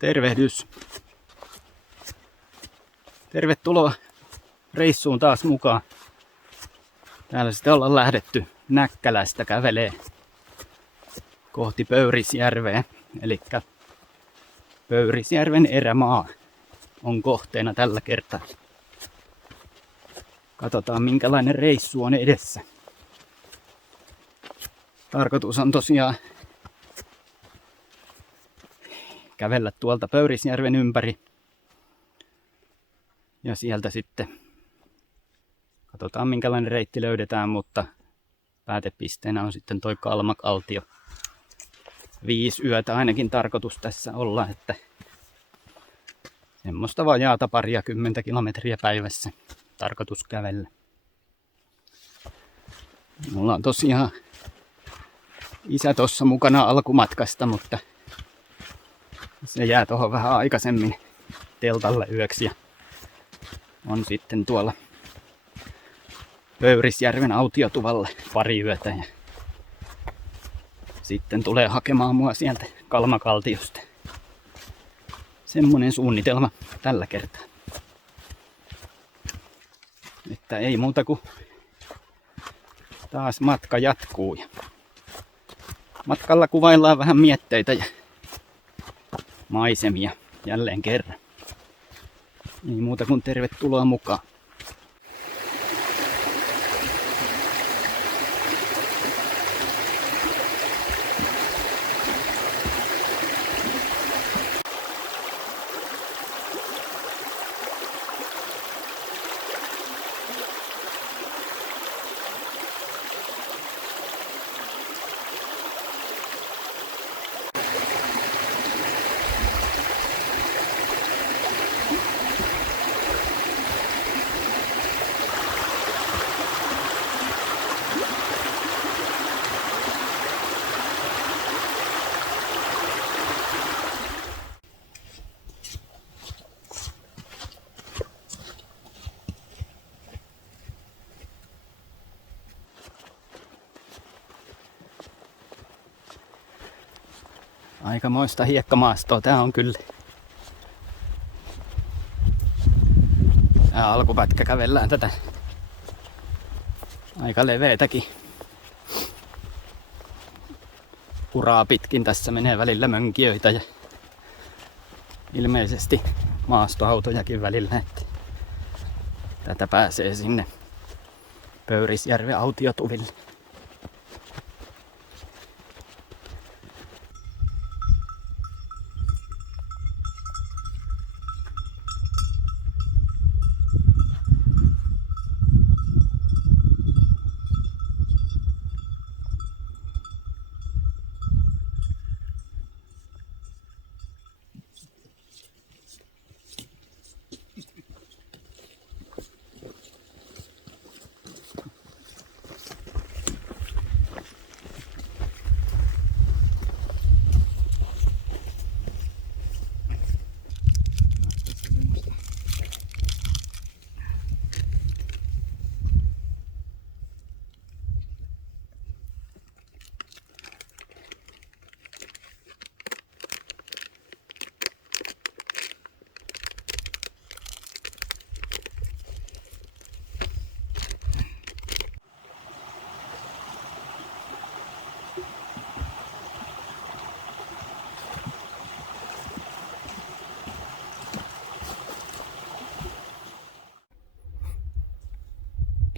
Tervehdys. Tervetuloa reissuun taas mukaan. Täällä sitten ollaan lähdetty Näkkälästä kävelee kohti Pöyrisjärveä. Eli Pöyrisjärven erämaa on kohteena tällä kertaa. Katsotaan minkälainen reissu on edessä. Tarkoitus on tosiaan kävellä tuolta Pöyrisjärven ympäri. Ja sieltä sitten katsotaan minkälainen reitti löydetään, mutta päätepisteenä on sitten toi Kalmakaltio. 5 yötä ainakin tarkoitus tässä olla, että semmoista vajaata 20 kilometriä päivässä tarkoitus kävellä. Mulla on tosiaan isä tossa mukana alkumatkasta, mutta se jää tuohon vähän aikaisemmin teltalle yöksi ja on sitten tuolla Pöyrisjärven autiotuvalle 2 yötä ja sitten tulee hakemaan mua sieltä Kalmakaltiosta. Semmonen suunnitelma tällä kertaa. Että ei muuta kuin taas matka jatkuu. Ja matkalla kuvaillaan vähän mietteitä ja maisemia jälleen kerran. Ei muuta kuin tervetuloa mukaan. Aikamoista hiekkamaastoa tää on kyllä. Tää alkupätkä kävellään tätä aika leveetäkin uraa pitkin. Tässä menee välillä mönkijöitä ja ilmeisesti maastoautojakin välillä. Että tätä pääsee sinne Pöyrisjärven autiotuville.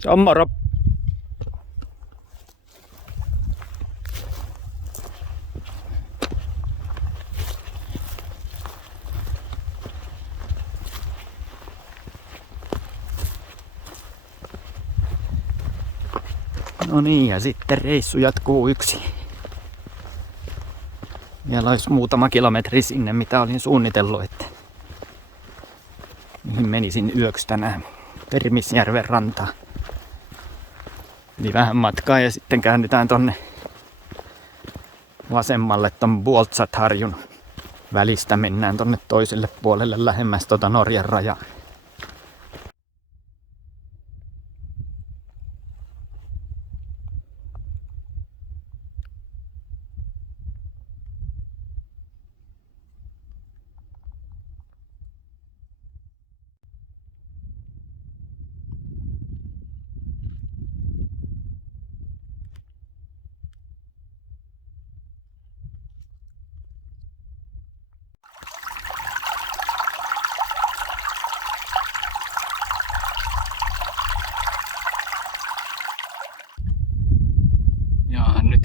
Sammara. No niin, ja sitten reissu jatkuu yksi. Vielä olisi muutama kilometri sinne, mitä olin suunnitellut, että mihin menisin yöksi tänään Pöyrisjärven rantaan. Eli vähän matkaa ja sitten käännytään tonne vasemmalle ton Vuoltsatharjun välistä. Mennään tonne toiselle puolelle lähemmäs Norjan rajaa.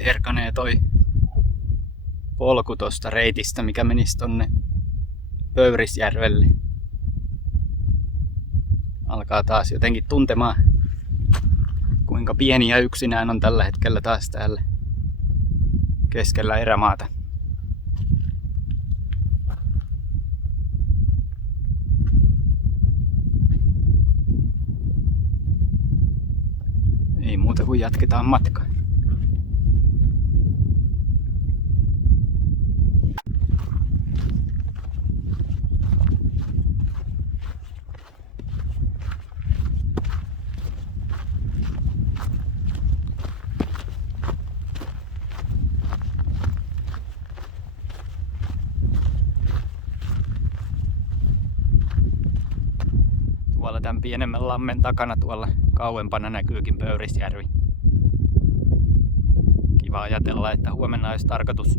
erkanee toi polku tosta reitistä, mikä menisi tonne Pöyrisjärvelle. Alkaa taas jotenkin tuntemaan, kuinka pieni ja yksinään on tällä hetkellä taas täällä keskellä erämaata. Ei muuta kuin jatketaan matkaa. Tuolla tämän pienemmän lammen takana tuolla kauempana näkyykin Pöyrisjärvi. Kiva ajatella, että huomenna olisi tarkoitus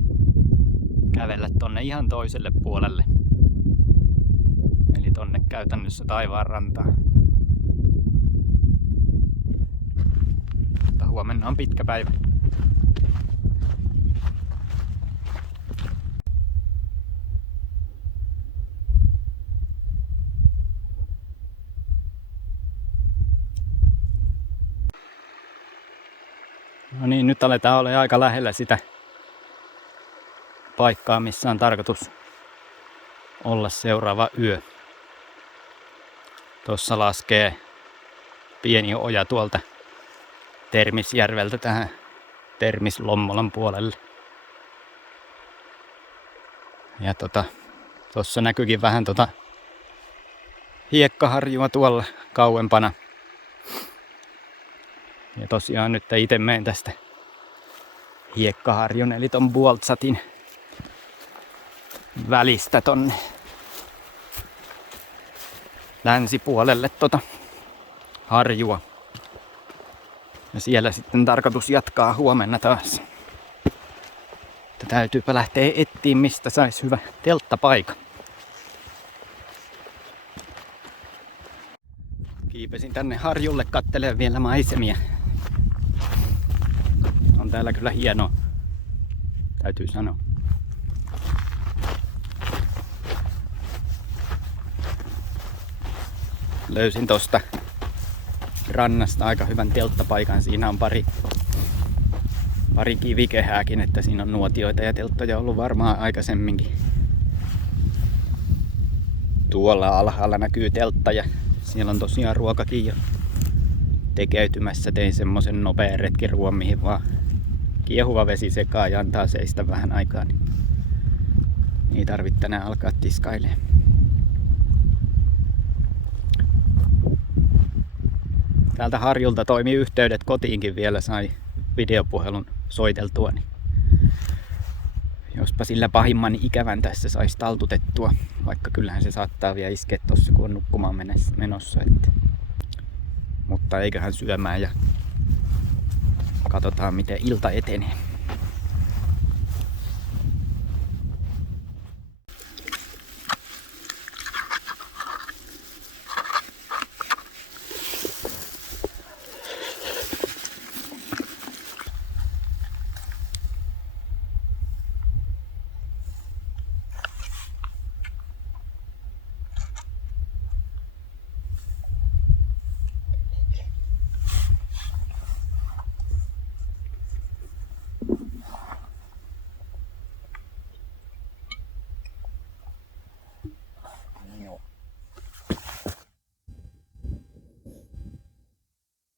kävellä tonne ihan toiselle puolelle. Eli tonne käytännössä taivaanrantaan. Mutta huomenna on pitkä päivä. No niin, nyt aletaan olla aika lähellä sitä paikkaa, missä on tarkoitus olla seuraava yö. Tuossa laskee pieni oja tuolta Termisjärveltä tähän Termislommolan puolelle. Ja tuossa näkyykin vähän hiekkaharjua tuolla kauempana. Ja tosiaan nyt itse menen tästä hiekkaharjun eli ton Buoltsatin välistä tonne länsipuolelle harjua. Ja siellä sitten tarkoitus jatkaa huomenna taas. Mutta täytyypä lähteä etsiä, mistä sais hyvä telttapaikan. Kiipesin tänne harjulle kattelemaan vielä maisemia. On täällä kyllä hienoa, täytyy sanoa. Löysin tosta rannasta aika hyvän telttapaikan. Siinä on pari kivikehääkin, että siinä on nuotioita ja telttoja ollut varmaan aikaisemminkin. Tuolla alhaalla näkyy teltta ja siellä on tosiaan ruokakin jo tekeytymässä. Tein semmosen nopean retkiruon, mihin vaan kiehuva vesi sekaan ja antaa seistä vähän aikaa. Niin ei tarvitse tänään alkaa tiskailemaan. Täältä harjulta toimii yhteydet kotiinkin vielä, sai videopuhelun soiteltua. Niin jospa sillä pahimman ikävän tässä saisi taltutettua, vaikka kyllähän se saattaa vielä iskeä tossa kun on nukkumaan menossa. Mutta eiköhän syömään ja katsotaan miten ilta etenee.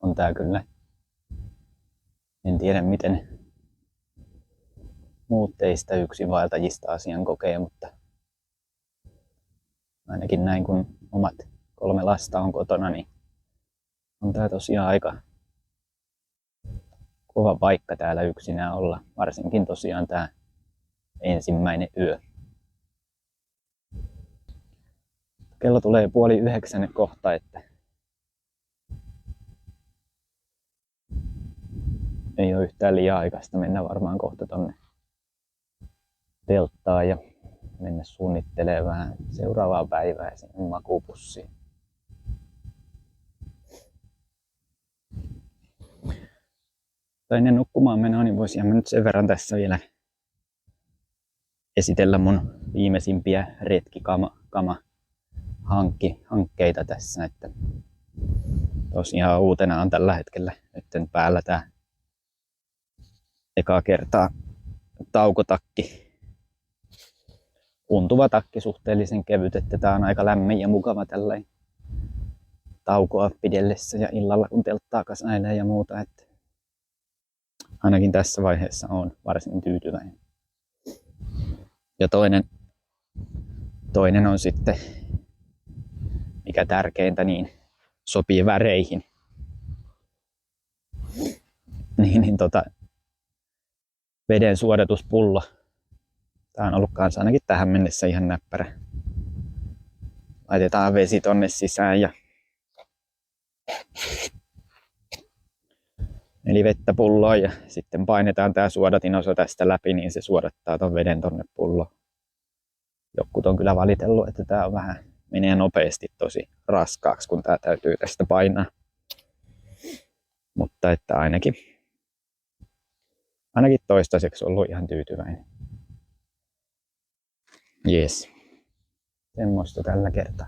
On tää kyllä. En tiedä miten muut teistä yksinvaeltajista asian kokee, mutta ainakin näin kun omat 3 lasta on kotona, niin on tää tosiaan aika kova paikka täällä yksinään olla. Varsinkin tosiaan tää ensimmäinen yö. Kello tulee 8:30 kohta, että ei ole yhtään liian aikaista mennä varmaan kohta tonne telttaan ja mennä suunnittelemaan vähän seuraavaa päivää sinne makuupussiin. Mutta ennen nukkumaan menoa, niin voisin mä nyt sen verran tässä vielä esitellä mun viimeisimpiä hankkeita tässä. Että tosiaan uutena on tällä hetkellä nyt päällä tää ekaa kertaa taukotakki. Untuva takki, suhteellisen kevyt, että tää on aika lämmin ja mukava tällainen taukoa pidellessä ja illalla kun telttaa kasailee ja muuta. Että ainakin tässä vaiheessa on varsin tyytyväinen. Ja toinen on sitten, mikä tärkeintä, niin sopii väreihin. Veden suodatuspullo. Tää on ollut kanssa ainakin tähän mennessä ihan näppärä. Laitetaan vesi tonne sisään ja eli vettä pulloon ja sitten painetaan tää suodatinosa tästä läpi, niin se suodattaa ton veden tonne pulloon. Jotkut on kyllä valitellut, että tää on menee nopeasti tosi raskaaksi, kun tää täytyy tästä painaa. Mutta että ainakin toistaiseksi ollut ihan tyytyväinen. Jees. Semmoista tällä kertaa.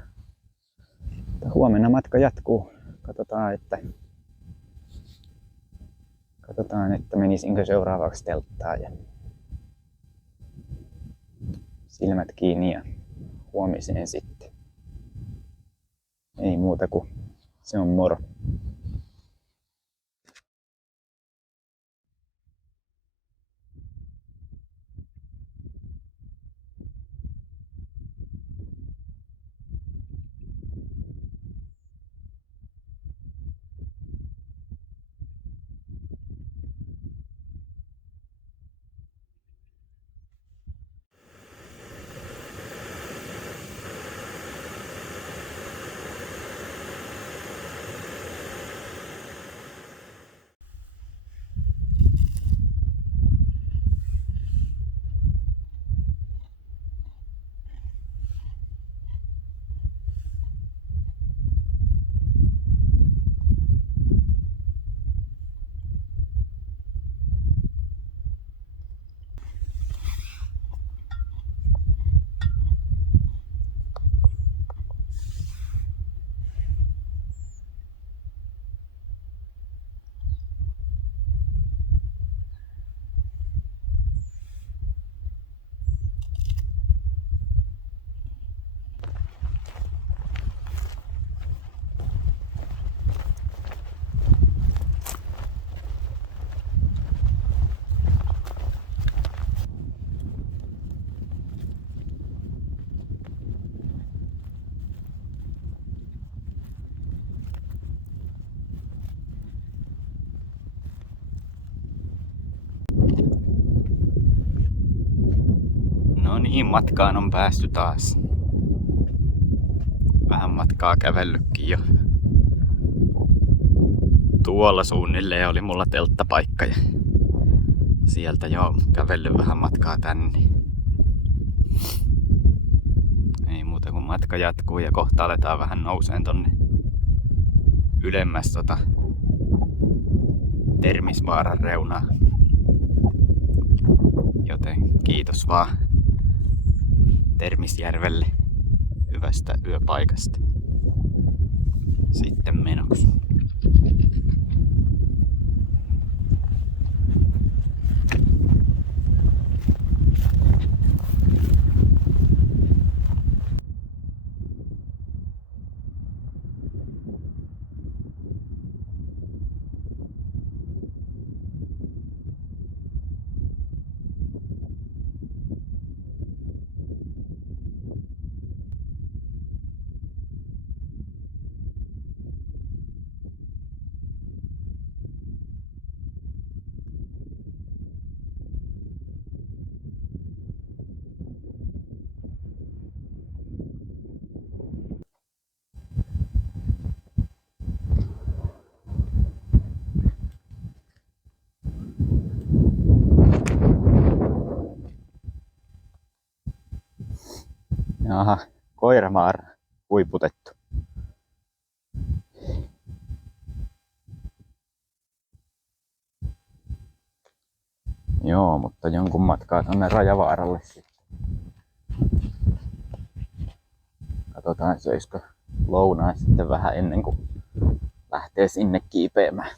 Huomenna matka jatkuu. Katsotaan, että menisinkö seuraavaksi telttaan ja silmät kiinni ja huomiseen sitten. Ei muuta kuin se on moro. No niin, matkaan on päästy taas. Vähän matkaa kävellytkin jo. Tuolla suunnilleen oli mulla telttapaikka ja sieltä jo kävellyt vähän matkaa tänne. Ei muuta kuin matka jatkuu ja kohta aletaan vähän nouseen tonne ylemmäs Termisvaaran reunaa. Joten kiitos vaan Termisjärvelle hyvästä yöpaikasta. Sitten menoksi. Aha, koiramaara huiputettu. Joo, mutta jonkun matkaa tonne Rajavaaralle sitten. Katsotaan söisikö lounaan sitten vähän ennen kuin lähtee sinne kiipeämään.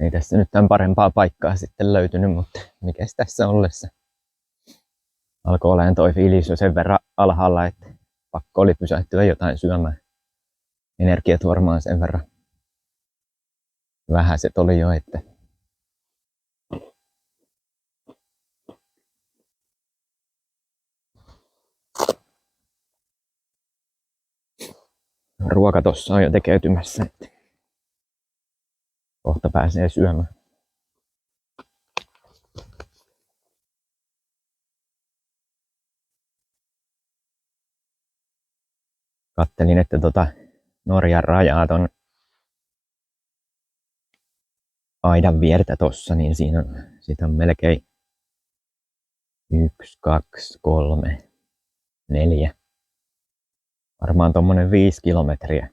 Ei tässä nyt tämän parempaa paikkaa sitten löytynyt, mutta mikäs tässä ollessa. Alkoi olemaan toi fiilis jo sen verran alhaalla, että pakko oli pysähtyä jotain syömään. Energiat varmaan sen verran vähäiset oli jo, että ruoka tossa on jo tekeytymässä, että kohta pääsee syömään. Kattelin, että Norjan rajaa ton aidan viertä tossa, niin siitä on melkein 1, 2, 3, 4. Varmaan tommonen 5 kilometriä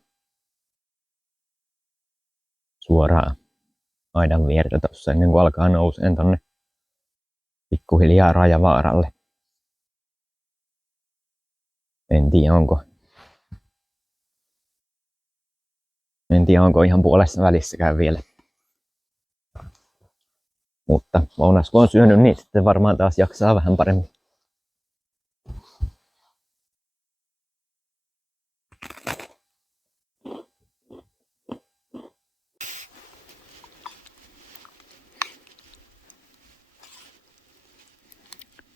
suoraan aidan viertä tossa ennen kuin alkaa nouseen tonne pikkuhiljaa Rajavaaralle. En tiedä onko ihan puolessa välissäkään vielä. Mutta lounas kun on syönyt, niin sitten varmaan taas jaksaa vähän paremmin.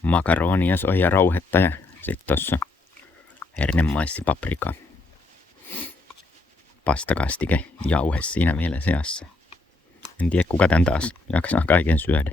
Makaronia, soijarouhetta ja sitten tossa hernemaisspaprika. Pastakastike, jauhe siinä vielä seassa. En tiedä kuka tän taas jaksaa kaiken syödä.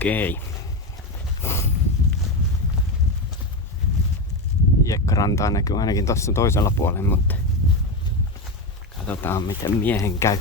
Okei. Hiekkarantaa näkyy ainakin tuossa toisella puolella, mutta katsotaan miten miehen käy.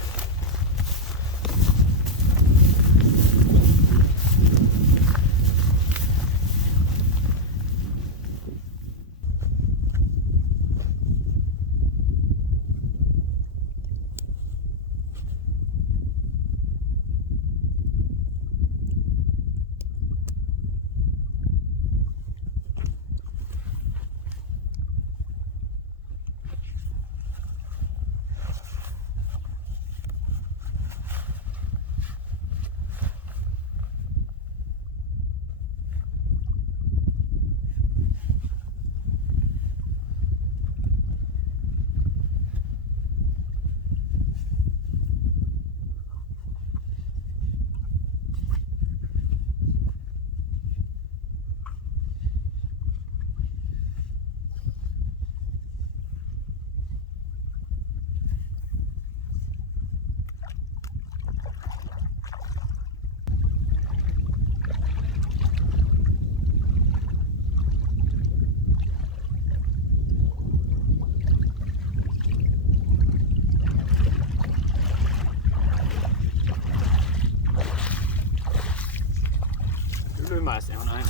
kylmää se on aina.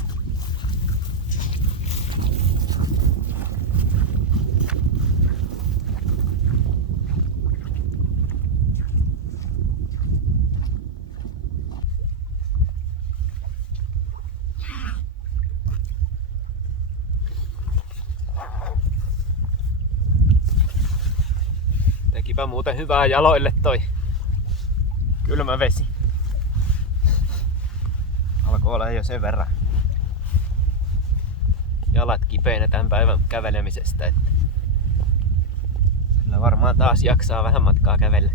Tekipä muuten hyvää jaloille toi kylmä vesi. Alkoi olla jo sen verran jalat kipeinä tämän päivän kävelemisestä, että kyllä varmaan taas jaksaa vähän matkaa kävellä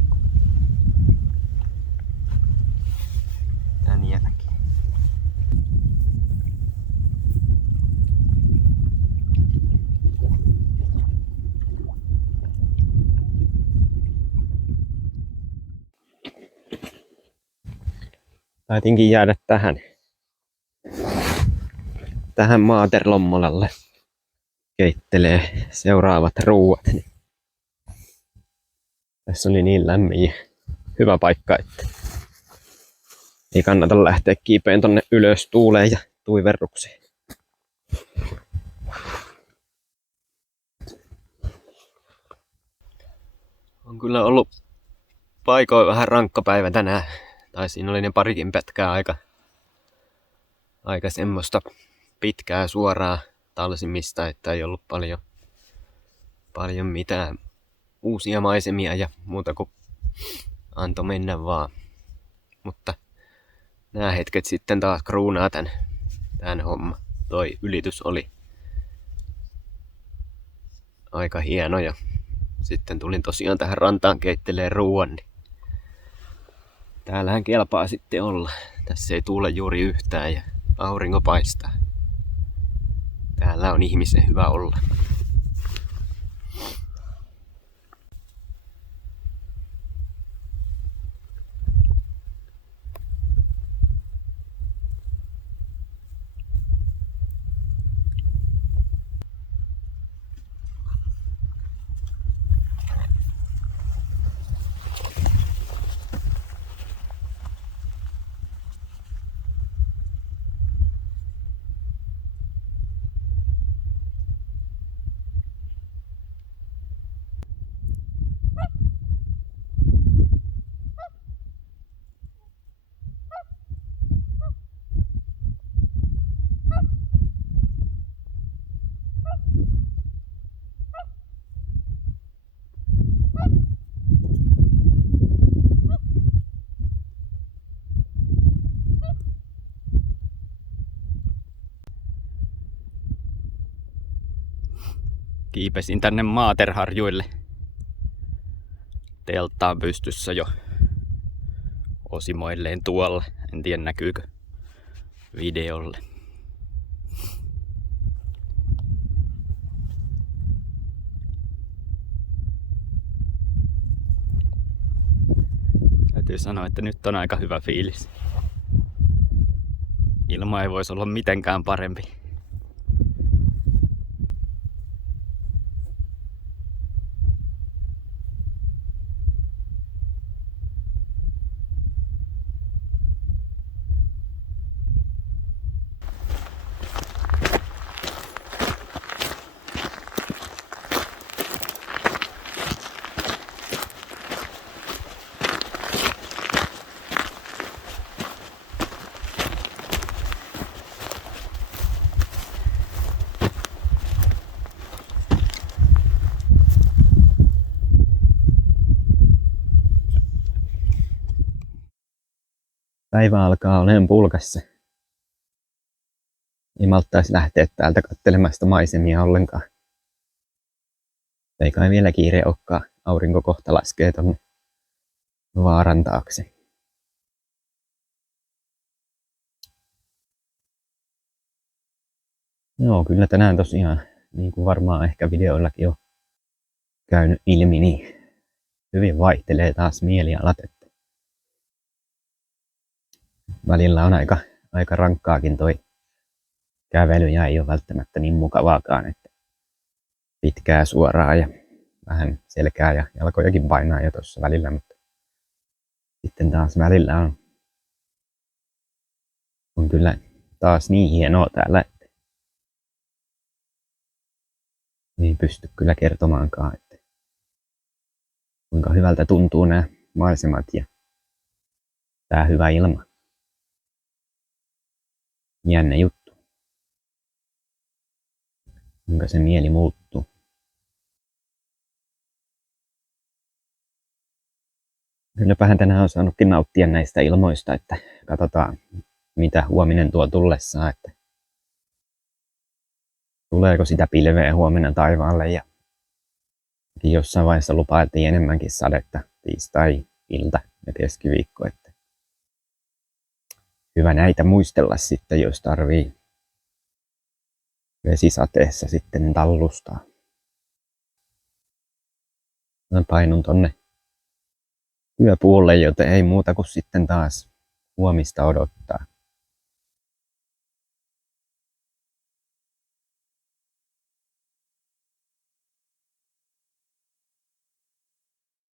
tän jälkeen. Taitinkin jäädä tähän Maaterlommolalle keittelee seuraavat ruuat. Tässä oli niin lämmin ja hyvä paikka, että ei kannata lähteä kiipeen tonne ylös tuuleen ja tuiverrukseen. On kyllä ollut paikoin vähän rankka päivä tänään. Tai siinä oli ne parikin pätkää aika semmoista pitkää suoraa talsimista, että ei ollut paljon mitään uusia maisemia ja muuta kuin antoi mennä vaan. Mutta nämä hetket sitten taas kruunaa tän homma. Toi ylitys oli aika hieno ja sitten tulin tosiaan tähän rantaan keittelee ruuan. Niin täällähän kelpaa sitten olla. Tässä ei tuule juuri yhtään ja aurinko paistaa. Täällä on ihmisen hyvä olla. Kiipesin tänne Maaterharjuille. Teltta on pystyssä jo osimoilleen tuolla. En tiedä näkyykö videolle. Täytyy sanoa, että nyt on aika hyvä fiilis. Ilma ei voisi olla mitenkään parempi. Päivä alkaa olemaan pulkassa. Ei malttaisi lähteä täältä katselemaan sitä maisemia ollenkaan. Ei kai vielä kiire olekaan. Aurinko kohta laskee tonne vaaran taakse. Joo, kyllä tänään tosiaan, niin kuin varmaan ehkä videoillakin on käynyt ilmi, niin hyvin vaihtelee taas mielialat. Että välillä on aika rankkaakin toi kävely ja ei ole välttämättä niin mukavaakaan, että pitkää suoraa ja vähän selkää ja jalkojakin painaa jo tuossa välillä, mutta sitten taas välillä on kyllä taas niin hienoa täällä, että ei pysty kyllä kertomaankaan, että kuinka hyvältä tuntuu nämä maisemat ja tää hyvä ilma. Jännä juttu. Kuinka se mieli muuttuu. Kylläpähän tänään on saanutkin nauttia näistä ilmoista, että katsotaan mitä huominen tuo tullessaan, että tuleeko sitä pilveä huomenna taivaalle ja jossain vaiheessa lupailtiin enemmänkin sadetta tiistai-ilta ja keskiviikko, että hyvä näitä muistella sitten, jos tarvii vesisateessa sitten tallustaa. Mä painun tonne yöpuolelle, joten ei muuta kuin sitten taas huomista odottaa.